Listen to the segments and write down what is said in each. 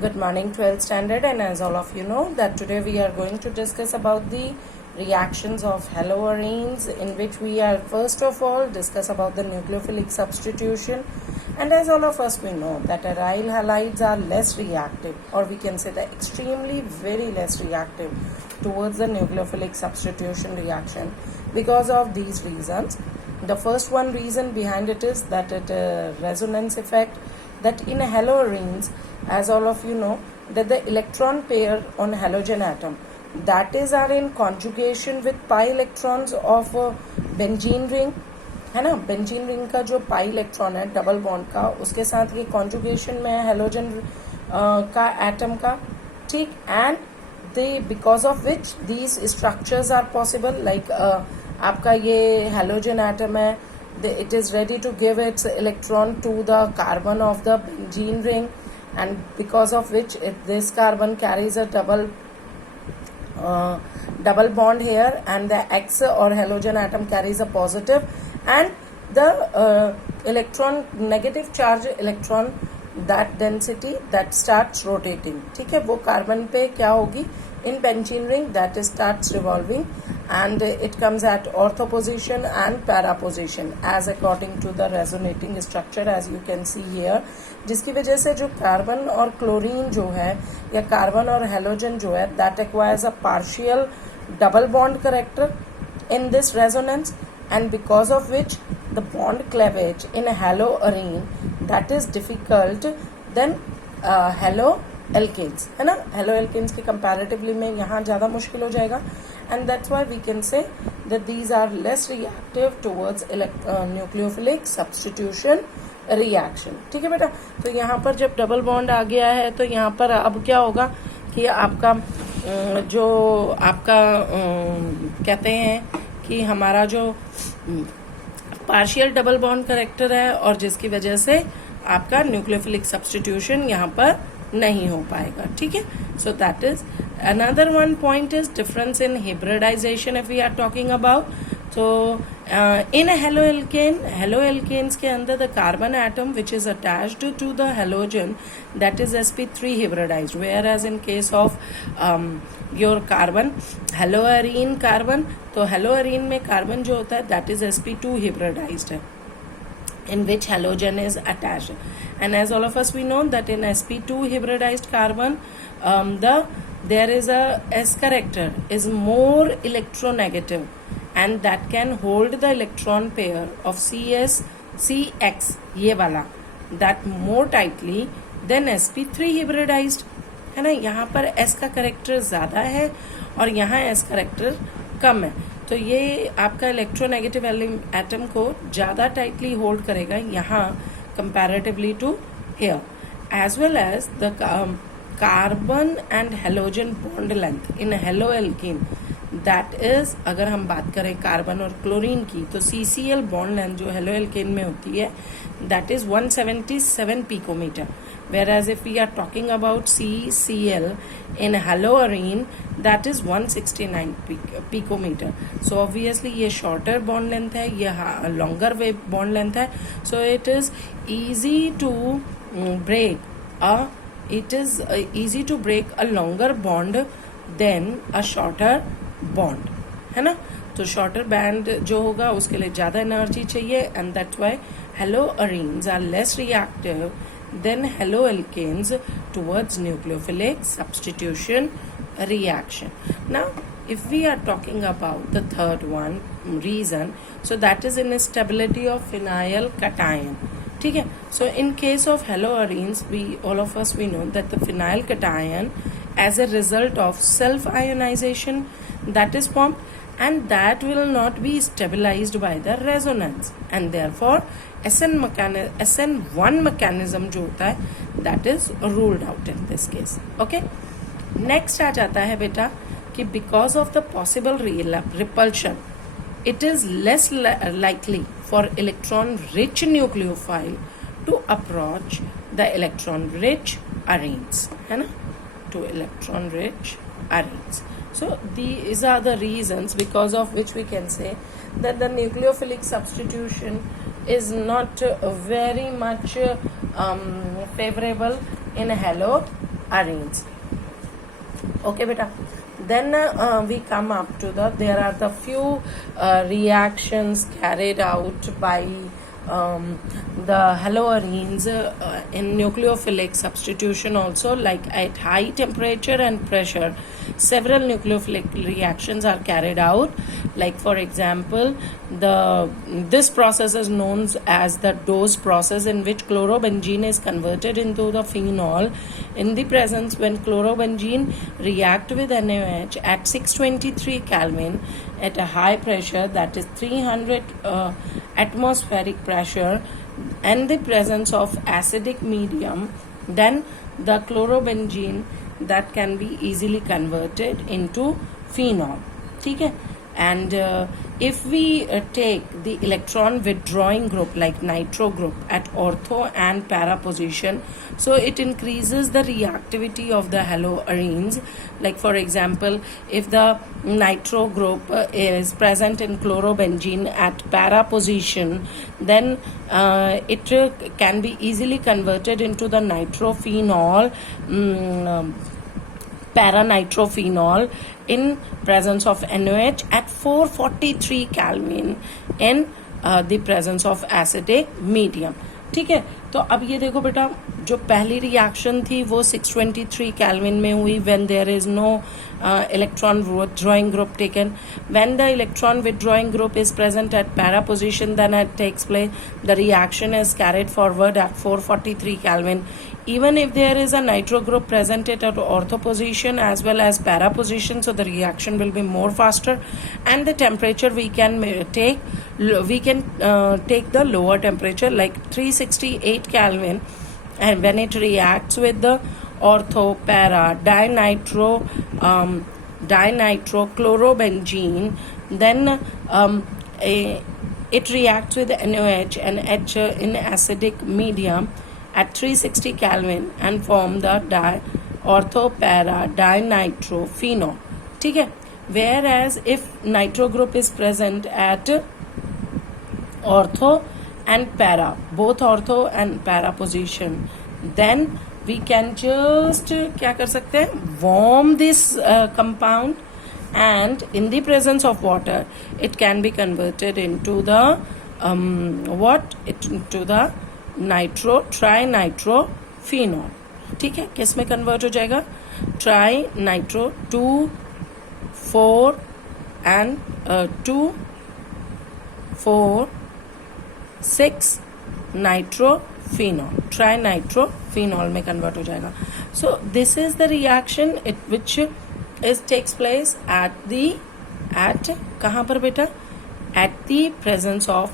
Good morning 12th standard, and as all of you know that today we are going to discuss about the reactions of haloarenes, in which we are first of all discuss about the nucleophilic substitution. And as all of us we know that aryl halides are less reactive, or we can say that extremely very less reactive towards the nucleophilic substitution reaction because of these reasons. The first one reason behind it is that it resonance effect, that in haloarenes, as all of you know, that the electron pair on halogen atom that is are in conjugation with pi electrons of benzene ring, है ना. Benzene ring का जो pi electron है double bond का, उसके साथ ये conjugation में है हेलोजन का एटम का, ठीक. And they because of which these structures are possible, like आपका ये हेलोजन एटम है, it is ready to give its electron to the carbon of the benzene ring, and because of which this carbon carries a double bond here, and the X or halogen atom carries a positive, and the electron, negative charge electron, that density that starts rotating, ठीक है. वो carbon पे क्या होगी, in benzene ring that starts revolving, and it comes at ortho position and para position as according to the resonating structure as you can see here, जिसकी वजह से जो कार्बन और क्लोरीन जो है या कार्बन और हेलोजन जो है that acquires a partial double bond character in this resonance, and because of which the bond cleavage in a haloarene that is difficult than halo alkanes, है ना. हेलो एल्केन्स के comparatively में यहाँ ज़्यादा मुश्किल हो जाएगा, and that's why we can say that these are less reactive towards nucleophilic substitution reaction, ठीक है बेटा. तो यहाँ पर जब डबल बॉन्ड आ गया है तो यहाँ पर अब क्या होगा कि आपका जो आपका कहते हैं कि हमारा जो पार्शियल डबल बॉन्ड करेक्टर है, और जिसकी वजह से आपका न्यूक्लियोफिलिक सब्स्टिट्यूशन यहाँ पर नहीं हो पाएगा, ठीक है. So that is another one point is difference in hybridization if we are talking about. तो इन हेलो एल्केन्स के अंदर the carbon atom which is attached to the halogen that is sp3 hybridized, whereas in case of your carbon haloarene carbon, तो haloarene में carbon जो होता है that is sp2 hybridized है, in which halogen is attached. And as all of us we know that in sp2 hybridized carbon, there is a s character is more electronegative, and that can hold the electron pair of cx ये वाला that more tightly than sp3 hybridized, है ना. यहाँ पर s का character ज्यादा है और यहाँ s करेक्टर कम है, तो ये आपका इलेक्ट्रोनेगेटिव एटम को ज़्यादा टाइटली होल्ड करेगा यहाँ comparatively to here, as well as the carbon and halogen bond length in haloalkene that is, अगर हम बात करें कार्बन और क्लोरीन की, तो CCl बॉन्ड लेंथ जो हेलो एल्कीन में होती है that is 177 picometre, whereas if we are talking about CCl in haloarene that is 169 picometer. So obviously ये shorter bond length है, ये longer wave bond length है, so it is easy to break a longer bond than a shorter bond, है ना. तो shorter band जो होगा उसके लिए ज़्यादा एनर्जी चाहिए, and that's why haloarenes are less reactive than haloalkanes towards nucleophilic substitution reaction. Now if we are talking about the third one reason, so that is instability of phenyl cation, ठीक है. So in case of haloarenes, all of us know that the phenyl cation as a result of self ionization that is formed, and that will not be stabilized by the resonance, and therefore SN1 mechanism जो होता है that is ruled out in this case. Okay, next आ जाता है बेटा कि because of the possible repulsion it is less likely for electron rich nucleophile to approach the electron rich arenes, है ना, to electron rich arenes. So these are the reasons because of which we can say that the nucleophilic substitution is not very much favorable in halo arenes. Okay beta, then we come up to there are the few reactions carried out by the haloarenes in nucleophilic substitution also, like at high temperature and pressure several nucleophilic reactions are carried out. Like for example, this process is known as the dose process, in which chlorobenzene is converted into the phenol in the presence when chlorobenzene react with NaOH at 623 Kelvin at a high pressure, that is 300 atmospheric pressure, and the presence of acidic medium, then the chlorobenzene that can be easily converted into phenol. ठीक है? And if we take the electron withdrawing group like nitro group at ortho and para position, so it increases the reactivity of the haloarenes. Like for example, if the nitro group is present in chlorobenzene at para position, then it can be easily converted into the nitrophenol, paranitrophenol in presence of NaOH at 443 Kelvin in the presence of acidic medium. ठीक है, तो अब ये देखो बेटा, जो पहली reaction थी वो 623 केल्विन में हुई when there is no electron withdrawing group taken. When the electron withdrawing group is present at para position, then it takes place, the reaction is carried forward at 443 Kelvin. Even if there is a nitro group present at ortho position as well as para position, so the reaction will be more faster, and the temperature we can take the lower temperature like 368 Kelvin, and when it reacts with the ortho, para, dinitro-chlorobenzene, then it reacts with NaOH and H in acidic medium at 360 Kelvin and form the ortho, para, dinitrophenol. ठीक है? Whereas if nitro group is present at ortho and para, both ortho and para position, then we can just क्या कर सकते हैं, warm this compound, and in the presence of water it can be converted into the into the trinitrophenol. ठीक है, किस में convert हो जाएगा? trinitro 2 4 and 2 4 6 nitrophenol, trinitrophenol में convert हो जाएगा. So this is the reaction which takes place at कहाँ पर बेटा? At the presence of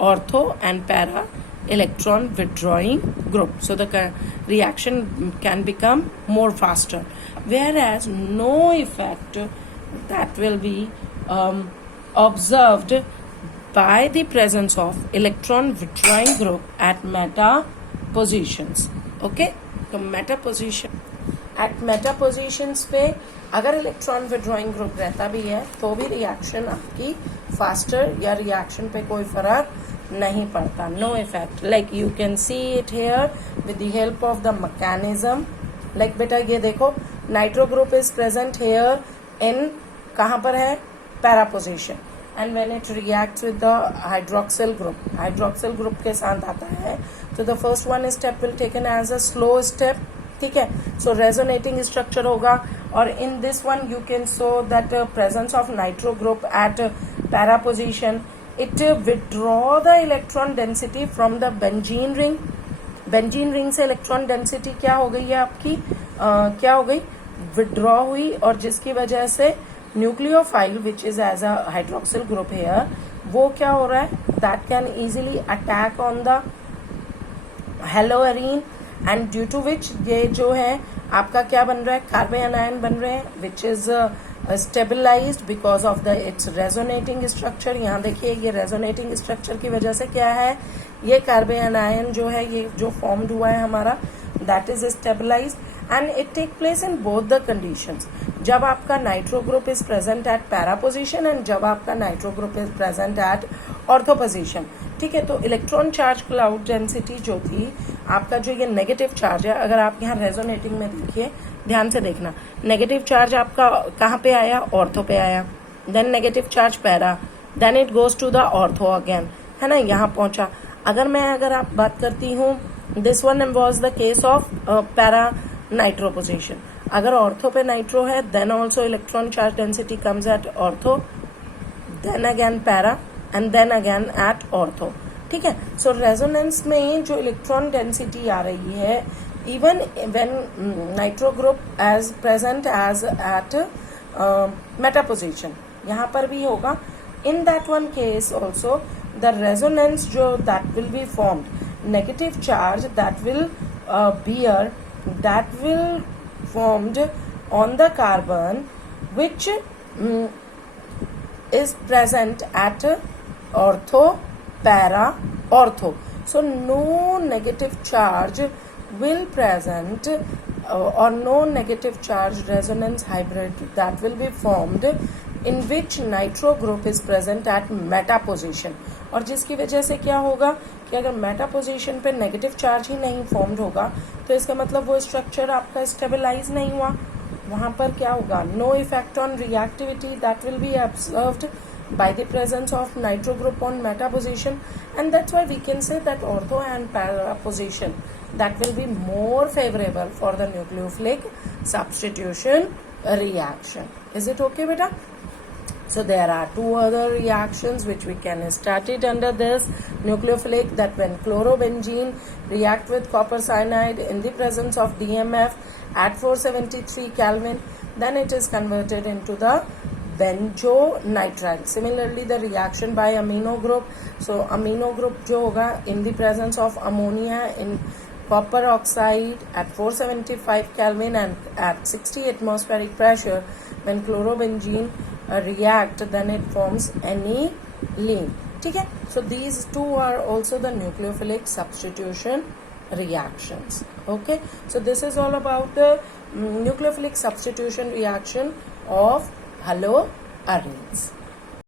ortho and para electron withdrawing group. So the reaction can become more faster, whereas no effect that will be observed by the presence of electron withdrawing group at meta positions. Okay, तो meta position at meta positions पे अगर electron withdrawing group रहता भी है तो भी reaction आपकी faster या रिएक्शन पे कोई फर्क नहीं पड़ता. No effect. Like you can see it here with the help of the mechanism. Like बेटा ये देखो, nitro group is present here in कहाँ पर है? Para position. And when it reacts with the hydroxyl group के साथ आता है, तो the first one step will taken as a slow step. ठीक है, सो रेजोनेटिंग स्ट्रक्चर होगा, और in this one you can so that presence of nitro group at para position, it withdraw the electron density from the benzene ring. Benzene ring से electron density क्या हो गई है आपकी? क्या हो गई? विड्रॉ हुई, और जिसकी वजह से nucleophile which is as a hydroxyl group here, वो क्या हो रहा है? That can easily attack on the haloarene, and due to which ये जो है आपका क्या बन रहा है? कार्बन आयन बन रहे हैं, which is stabilised because of the its resonating structure. यहाँ देखिए, ये रेजोनेटिंग स्ट्रक्चर की वजह से क्या है? ये कार्बन आयन जो है, ये जो फॉर्म्ड हुआ है हमारा, that is stabilised, and it take place in both the conditions. जब आपका nitro group is present at para position and जब आपका nitro group is present at ortho position, ठीक है। तो इलेक्ट्रॉन चार्ज क्लाउड डेंसिटी जो थी आपका, जो ये नेगेटिव चार्ज है, अगर आप यहाँ रेजोनेटिंग में देखिए, ध्यान से देखना, नेगेटिव चार्ज आपका कहाँ पे आया, ऑर्थो पे आया, then negative charge para, then it goes to the ortho again, है ना, यहाँ पहुंचा। अगर आप बात करती हूँ, this one was the case of para nitro position. अगर ऑर्थो पे नाइट्रो है, then also electron charge density comes at ortho, then again para, and then again at ortho, ठीक है। सो रेजोनेंस में जो इलेक्ट्रॉन डेंसिटी आ रही है, even when nitro group as present as at meta position, यहाँ पर भी होगा। In that one case also the resonance जो that will be formed, negative charge that will bear, that will formed on the carbon which is present at ortho, para, ortho. So no negative charge will present or no negative charge resonance hybrid that will be formed in which nitro group is present at meta position. और जिसकी वजह से क्या होगा कि अगर Meta position पे negative charge ही नहीं फॉर्म्ड होगा, तो इसका मतलब वो स्ट्रक्चर आपका स्टेबलाइज नहीं हुआ। वहां पर क्या होगा, no effect on reactivity that will be observed by the presence of nitro group on meta position, and that's why we can say that ortho and para position that will be more favorable for the nucleophilic substitution reaction. Is it okay, beta? So there are two other reactions which we can start it under this nucleophilic, that when chlorobenzene react with copper cyanide in the presence of DMF at 473 Kelvin, then it is converted into the benzonitrile. Similarly, the reaction by amino group. So amino group जो होगा in the presence of ammonia in copper oxide at 475 Kelvin and at 60 atmospheric pressure, when chlorobenzene react, then it forms aniline. ठीक है. So these two are also the nucleophilic substitution reactions. Okay. So this is all about the nucleophilic substitution reaction of haloarenes.